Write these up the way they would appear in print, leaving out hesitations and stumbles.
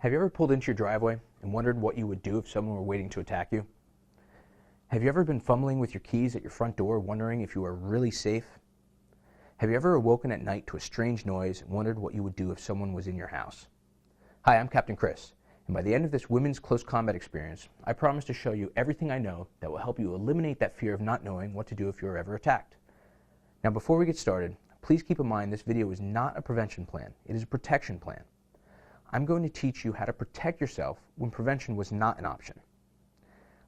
Have you ever pulled into your driveway and wondered what you would do if someone were waiting to attack you? Have you ever been fumbling with your keys at your front door wondering if you are really safe? Have you ever awoken at night to a strange noise and wondered what you would do if someone was in your house? Hi, I'm Captain Chris, and by the end of this women's close combat experience, I promise to show you everything I know that will help you eliminate that fear of not knowing what to do if you are ever attacked. Now before we get started, please keep in mind this video is not a prevention plan, it is a protection plan. I'm going to teach you how to protect yourself when prevention was not an option.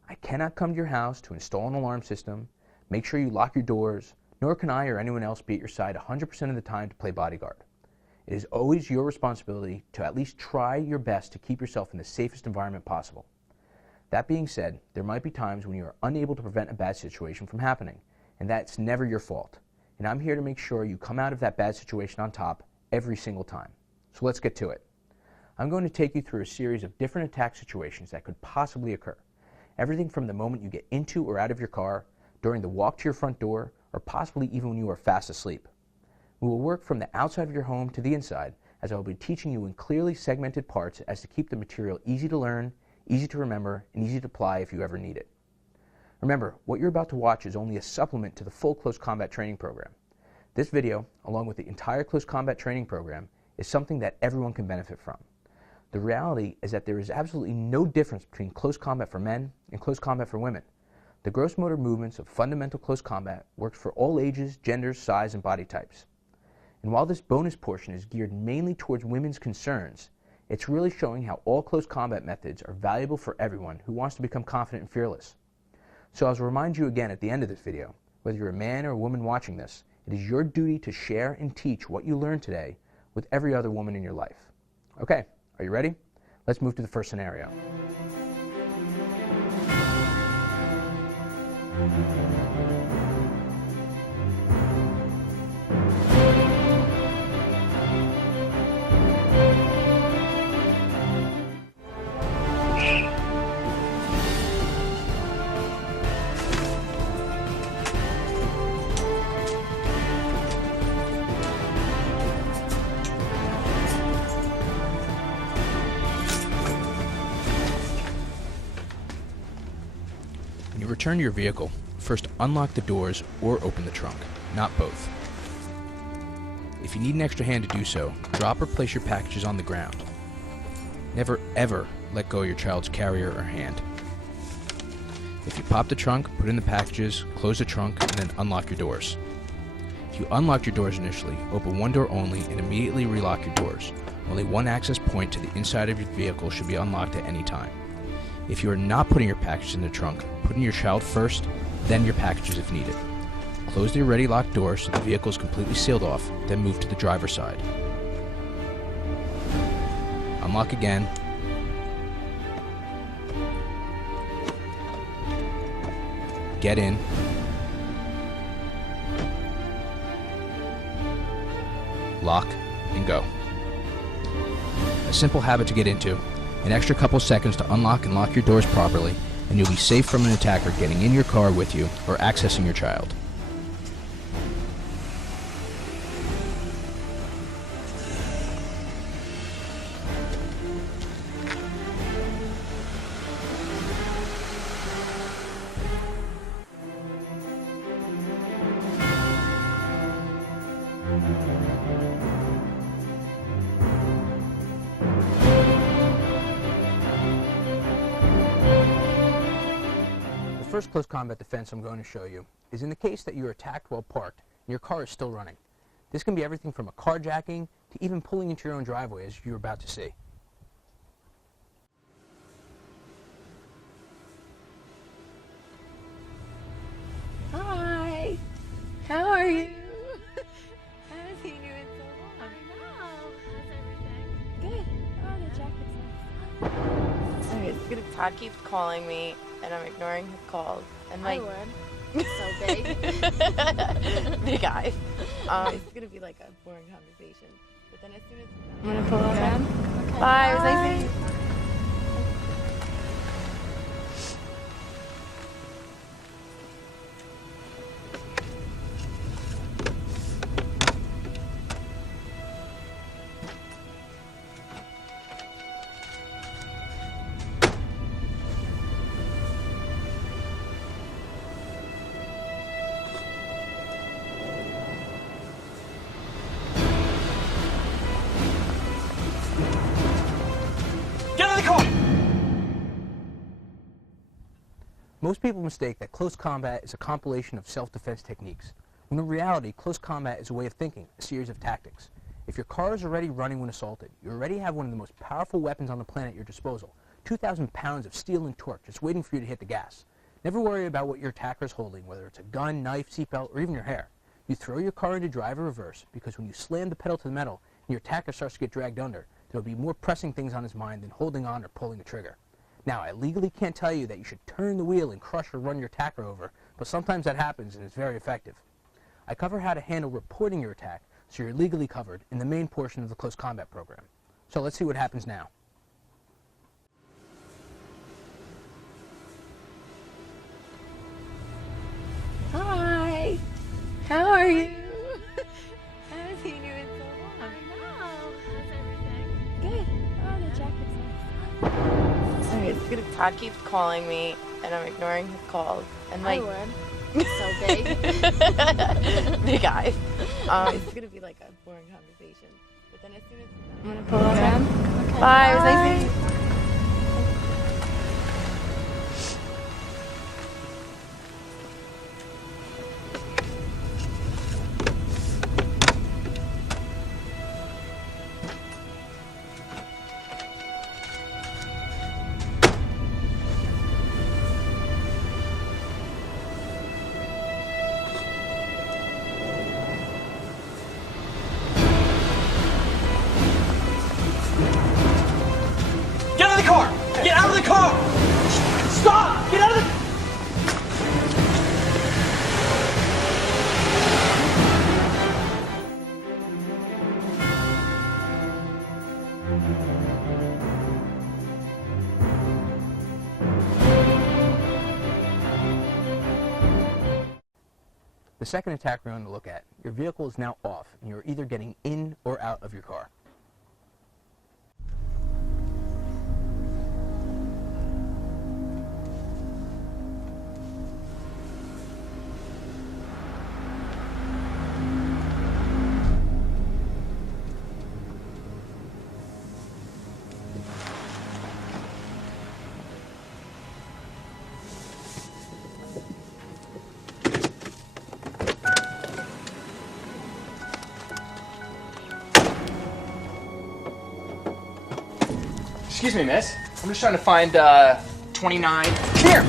I cannot come to your house to install an alarm system, make sure you lock your doors, nor can I or anyone else be at your side 100% of the time to play bodyguard. It is always your responsibility to at least try your best to keep yourself in the safest environment possible. That being said, there might be times when you are unable to prevent a bad situation from happening, and that's never your fault. And I'm here to make sure you come out of that bad situation on top every single time. So let's get to it. I'm going to take you through a series of different attack situations that could possibly occur. Everything from the moment you get into or out of your car, during the walk to your front door, or possibly even when you are fast asleep. We will work from the outside of your home to the inside, as I will be teaching you in clearly segmented parts as to keep the material easy to learn, easy to remember, and easy to apply if you ever need it. Remember, what you're about to watch is only a supplement to the full close combat training program. This video, along with the entire close combat training program, is something that everyone can benefit from. The reality is that there is absolutely no difference between close combat for men and close combat for women. The gross motor movements of fundamental close combat works for all ages, genders, size, and body types. And while this bonus portion is geared mainly towards women's concerns, it's really showing how all close combat methods are valuable for everyone who wants to become confident and fearless. So I'll remind you again at the end of this video, whether you're a man or a woman watching this, it is your duty to share and teach what you learned today with every other woman in your life. Okay. Are you ready? Let's move to the first scenario. When you return to your vehicle, first unlock the doors or open the trunk, not both. If you need an extra hand to do so, drop or place your packages on the ground. Never ever let go of your child's carrier or hand. If you pop the trunk, put in the packages, close the trunk, and then unlock your doors. If you unlocked your doors initially, open one door only and immediately relock your doors. Only one access point to the inside of your vehicle should be unlocked at any time. If you are not putting your packages in the trunk, put in your child first, then your packages if needed. Close the already locked door so the vehicle is completely sealed off, then move to the driver's side. Unlock again. Get in. Lock and go. A simple habit to get into. An extra couple seconds to unlock and lock your doors properly, and you'll be safe from an attacker getting in your car with you or accessing your child. The first close combat defense I'm going to show you is in the case that you are attacked while parked and your car is still running. This can be everything from a carjacking to even pulling into your own driveway, as you're about to see. Hi! How are you? I haven't seen you in so long. I know. How's everything? Good. Oh, the jacket's nice. Alright, Todd keeps calling me, and I'm ignoring his calls. And I would. So big. big eyes. It's gonna be like a boring conversation. But then as soon as I'm gonna pull over. Okay, Bye. It was nice meeting you. Most people mistake that close combat is a compilation of self-defense techniques, when in reality, close combat is a way of thinking, a series of tactics. If your car is already running when assaulted, you already have one of the most powerful weapons on the planet at your disposal, 2,000 pounds of steel and torque just waiting for you to hit the gas. Never worry about what your attacker is holding, whether it's a gun, knife, seatbelt, or even your hair. You throw your car into drive or reverse, because when you slam the pedal to the metal and your attacker starts to get dragged under, there will be more pressing things on his mind than holding on or pulling the trigger. Now, I legally can't tell you that you should turn the wheel and crush or run your attacker over, but sometimes that happens and it's very effective. I cover how to handle reporting your attack, so you're legally covered in the main portion of the close combat program. So let's see what happens now. Hi. How are you? I haven't seen you in so long. I know. How's everything? Good. Oh, the jacket's nice. Alright, it's gonna. Todd keeps calling me, and I'm ignoring his calls. And I like, would. So big. big eyes. It's gonna be like a boring conversation. But then as soon as I'm gonna pull over. Okay, Bye. It was nice meeting you. Get out of the car! Get out of the car! Stop! Get out of the... The second attack we're going to look at, your vehicle is now off, and you're either getting in or out of your car. Excuse me, miss. I'm just trying to find, 29. Here!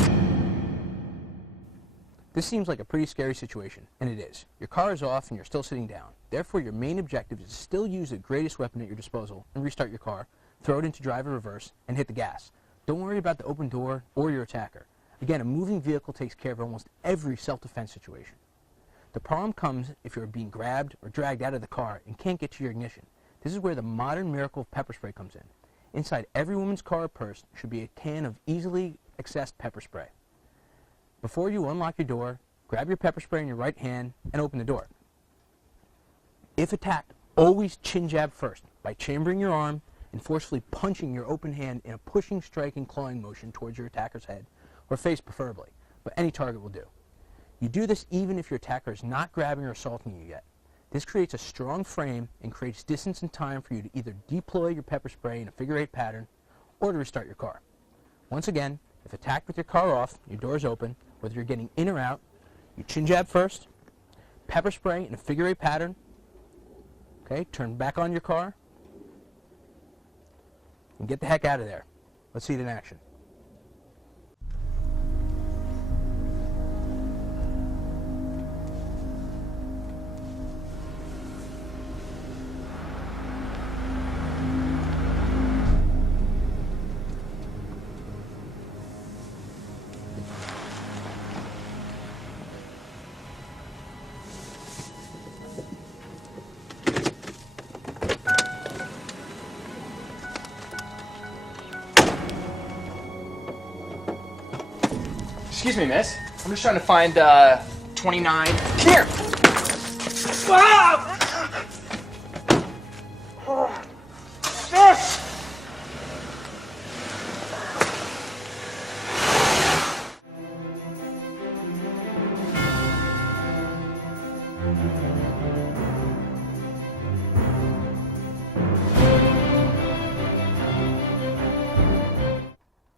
This seems like a pretty scary situation, and it is. Your car is off and you're still sitting down. Therefore, your main objective is to still use the greatest weapon at your disposal and restart your car, throw it into drive or reverse, and hit the gas. Don't worry about the open door or your attacker. Again, a moving vehicle takes care of almost every self-defense situation. The problem comes if you're being grabbed or dragged out of the car and can't get to your ignition. This is where the modern miracle of pepper spray comes in. Inside every woman's car or purse should be a can of easily accessed pepper spray. Before you unlock your door, grab your pepper spray in your right hand and open the door. If attacked, always chin jab first by chambering your arm and forcefully punching your open hand in a pushing, striking, clawing motion towards your attacker's head, or face preferably, but any target will do. You do this even if your attacker is not grabbing or assaulting you yet. This creates a strong frame and creates distance and time for you to either deploy your pepper spray in a figure-8 pattern or to restart your car. Once again, if attacked with your car off, your door is open, whether you're getting in or out, you chin jab first, pepper spray in a figure-8 pattern, okay, turn back on your car, and get the heck out of there. Let's see it in action. Excuse me, miss. I'm just trying to find, 29. Here! Ah!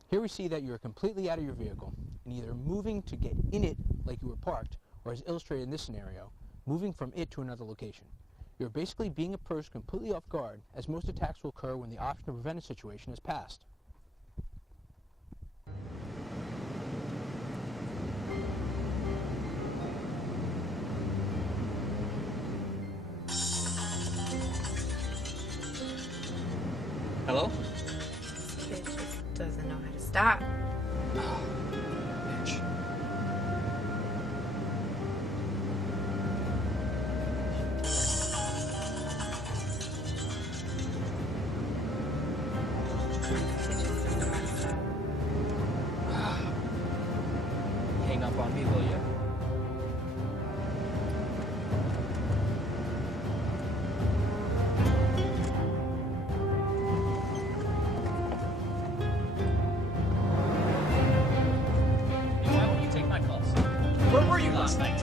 Here we see that you are completely out of your vehicle, and either moving to get in it like you were parked, or as illustrated in this scenario, moving from it to another location. You're basically being approached completely off guard, as most attacks will occur when the option to prevent a situation is passed. Hello? Bitch just doesn't know how to stop. Bitch. Hang up on me, will you? Why won't you take my calls? Where were you last night?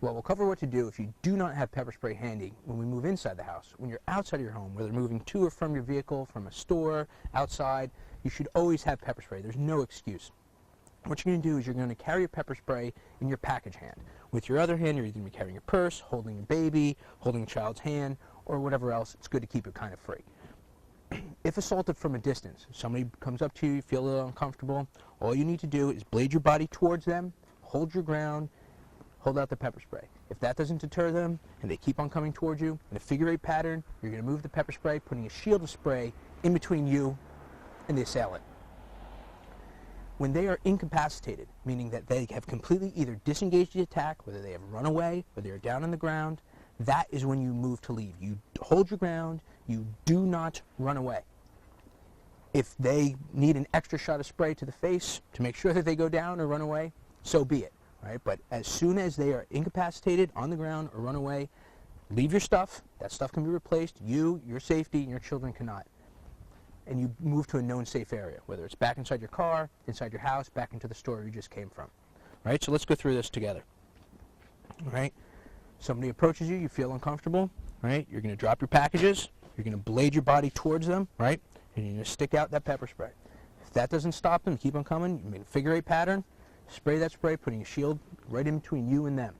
Well, we'll cover what to do if you do not have pepper spray handy when we move inside the house. When you're outside of your home, whether moving to or from your vehicle, from a store, outside, you should always have pepper spray. There's no excuse. What you're going to do is you're going to carry your pepper spray in your package hand. With your other hand, you're either going to be carrying your purse, holding your baby, holding a child's hand, or whatever else. It's good to keep it kind of free. If assaulted from a distance, somebody comes up to you, you feel a little uncomfortable, all you need to do is blade your body towards them, hold your ground, hold out the pepper spray. If that doesn't deter them and they keep on coming towards you in a figure-8 pattern, you're going to move the pepper spray, putting a shield of spray in between you and the assailant. When they are incapacitated, meaning that they have completely either disengaged the attack, whether they have run away, or they are down on the ground, that is when you move to leave. You hold your ground, you do not run away. If they need an extra shot of spray to the face to make sure that they go down or run away, so be it. Right? But as soon as they are incapacitated, on the ground, or run away, leave your stuff. That stuff can be replaced. You, your safety, and your children cannot. And you move to a known safe area, whether it's back inside your car, inside your house, back into the store you just came from. Right? So let's go through this together. All right? Somebody approaches you, you feel uncomfortable, right? You're going to drop your packages, you're going to blade your body towards them, right? And you're going to stick out that pepper spray. If that doesn't stop them, keep on coming, you make a figure-8 pattern, spray that spray, putting a shield right in between you and them.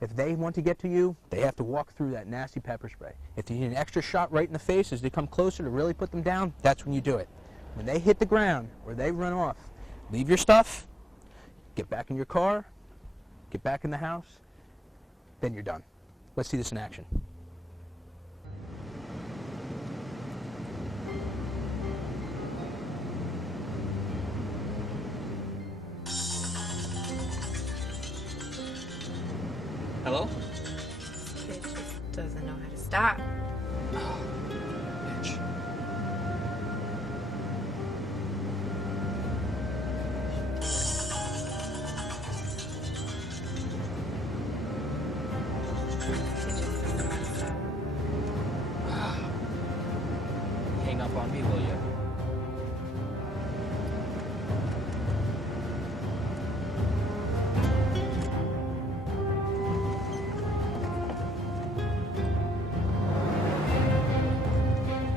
If they want to get to you, they have to walk through that nasty pepper spray. If they need an extra shot right in the face as they come closer to really put them down, that's when you do it. When they hit the ground or they run off, leave your stuff, get back in your car, get back in the house, then you're done. Let's see this in action. Hello? Bitch just doesn't know how to stop. Bitch. Hang up on me, will you?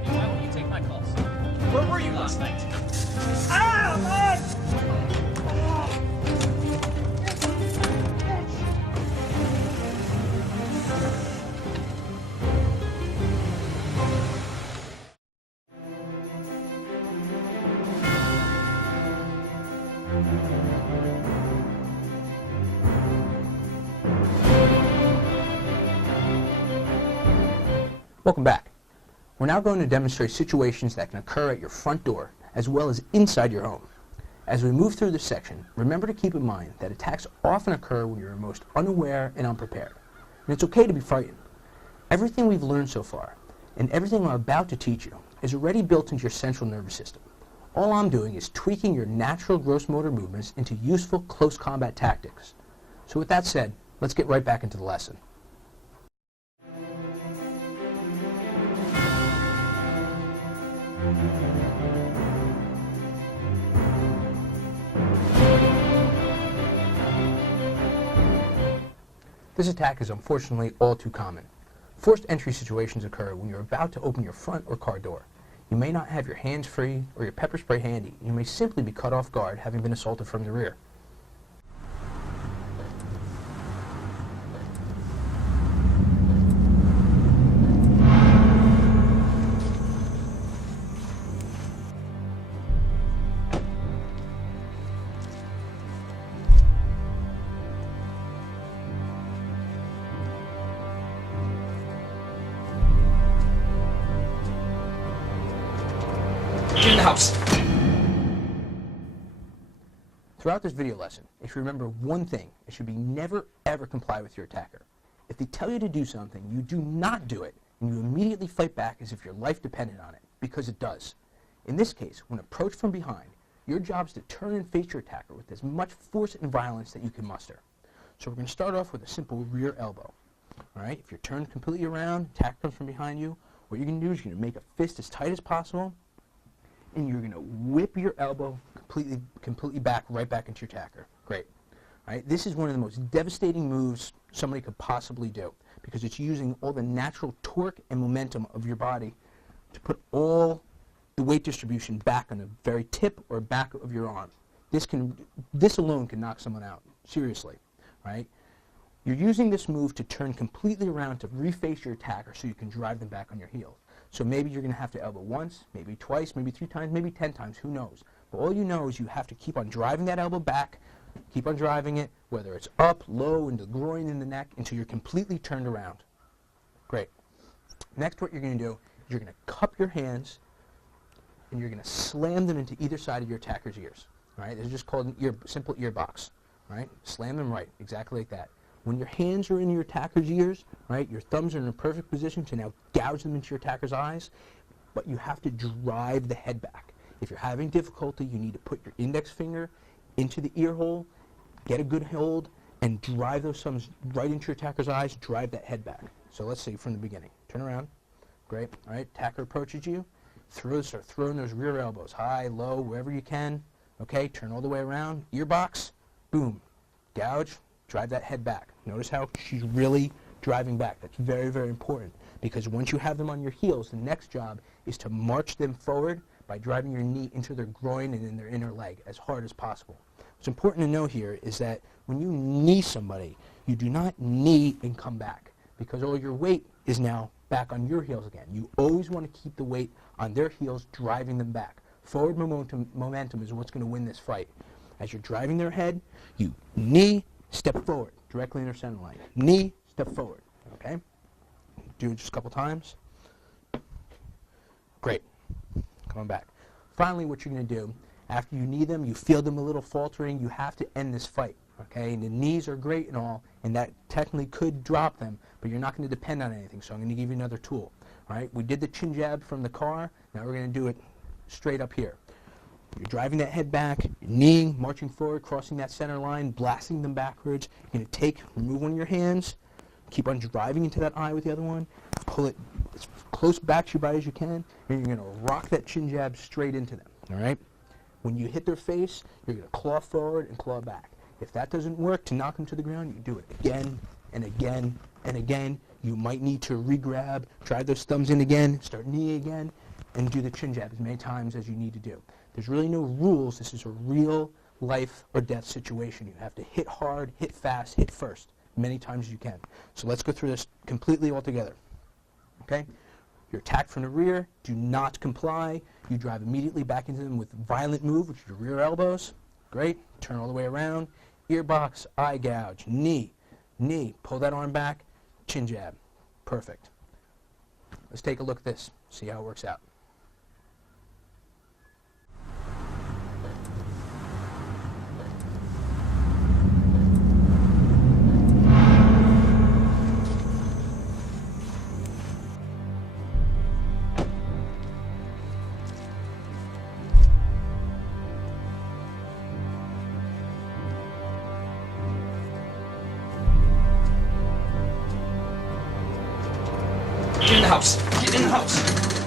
Why won't you take my calls? Where were you last night? Ah, man! Welcome back. We're now going to demonstrate situations that can occur at your front door as well as inside your home. As we move through this section, remember to keep in mind that attacks often occur when you're most unaware and unprepared. And it's okay to be frightened. Everything we've learned so far, and everything I'm about to teach you, is already built into your central nervous system. All I'm doing is tweaking your natural gross motor movements into useful close combat tactics. So with that said, let's get right back into the lesson. This attack is unfortunately all too common. Forced entry situations occur when you're about to open your front or car door. You may not have your hands free or your pepper spray handy. You may simply be caught off guard, having been assaulted from the rear. Get in the house. Throughout this video lesson, if you remember one thing, it should be never ever comply with your attacker. If they tell you to do something, you do not do it, and you immediately fight back as if your life depended on it, because it does. In this case, when approached from behind, your job is to turn and face your attacker with as much force and violence that you can muster. So we're going to start off with a simple rear elbow. All right, if you're turned completely around, attacker comes from behind you, what you're going to do is you're going to make a fist as tight as possible, and you're going to whip your elbow completely back, right back into your attacker. Great. All right, this is one of the most devastating moves somebody could possibly do because it's using all the natural torque and momentum of your body to put all the weight distribution back on the very tip or back of your arm. This alone can knock someone out, seriously. Right? You're using this move to turn completely around to reface your attacker so you can drive them back on your heels. So maybe you're going to have to elbow once, maybe twice, maybe 3 times, maybe 10 times, who knows. But all you know is you have to keep on driving that elbow back, keep on driving it, whether it's up, low, into the groin, in the neck, until you're completely turned around. Great. Next, what you're going to do is you're going to cup your hands and you're going to slam them into either side of your attacker's ears. All right? This is just called an simple ear box. All right? Slam them right, exactly like that. When your hands are in your attacker's ears, right, your thumbs are in a perfect position to now gouge them into your attacker's eyes, but you have to drive the head back. If you're having difficulty, you need to put your index finger into the ear hole, get a good hold, and drive those thumbs right into your attacker's eyes, drive that head back. So let's see from the beginning. Turn around. Great. All right, attacker approaches you. Start throwing those rear elbows, high, low, wherever you can. Okay, turn all the way around. Ear box. Boom. Gouge. Drive that head back. Notice how she's really driving back. That's very, very important because once you have them on your heels, the next job is to march them forward by driving your knee into their groin and in their inner leg as hard as possible. What's important to know here is that when you knee somebody, you do not knee and come back because all your weight is now back on your heels again. You always want to keep the weight on their heels, driving them back. Forward momentum is what's going to win this fight. As you're driving their head, you knee, step forward, directly in their center line. Knee, step forward, okay? Do it just a couple times. Great. Coming back. Finally, what you're going to do, after you knee them, you feel them a little faltering, you have to end this fight, okay? And the knees are great and all, and that technically could drop them, but you're not going to depend on anything, so I'm going to give you another tool, all right? We did the chin jab from the car, now we're going to do it straight up here. You're driving that head back, you're kneeing, marching forward, crossing that center line, blasting them backwards. You're going to remove one of your hands, keep on driving into that eye with the other one, pull it as close back to your body as you can, and you're going to rock that chin jab straight into them, all right? When you hit their face, you're going to claw forward and claw back. If that doesn't work to knock them to the ground, you do it again and again and again. You might need to re-grab, drive those thumbs in again, start kneeing again, and do the chin jab as many times as you need to do. There's really no rules. This is a real life or death situation. You have to hit hard, hit fast, hit first, many times as you can. So let's go through this completely all together. Okay? You're attacked from the rear. Do not comply. You drive immediately back into them with violent move, which is your rear elbows. Great. Turn all the way around. Ear box, eye gouge, knee, knee. Pull that arm back. Chin jab. Perfect. Let's take a look at this. See how it works out. Get in the house. Get in the house.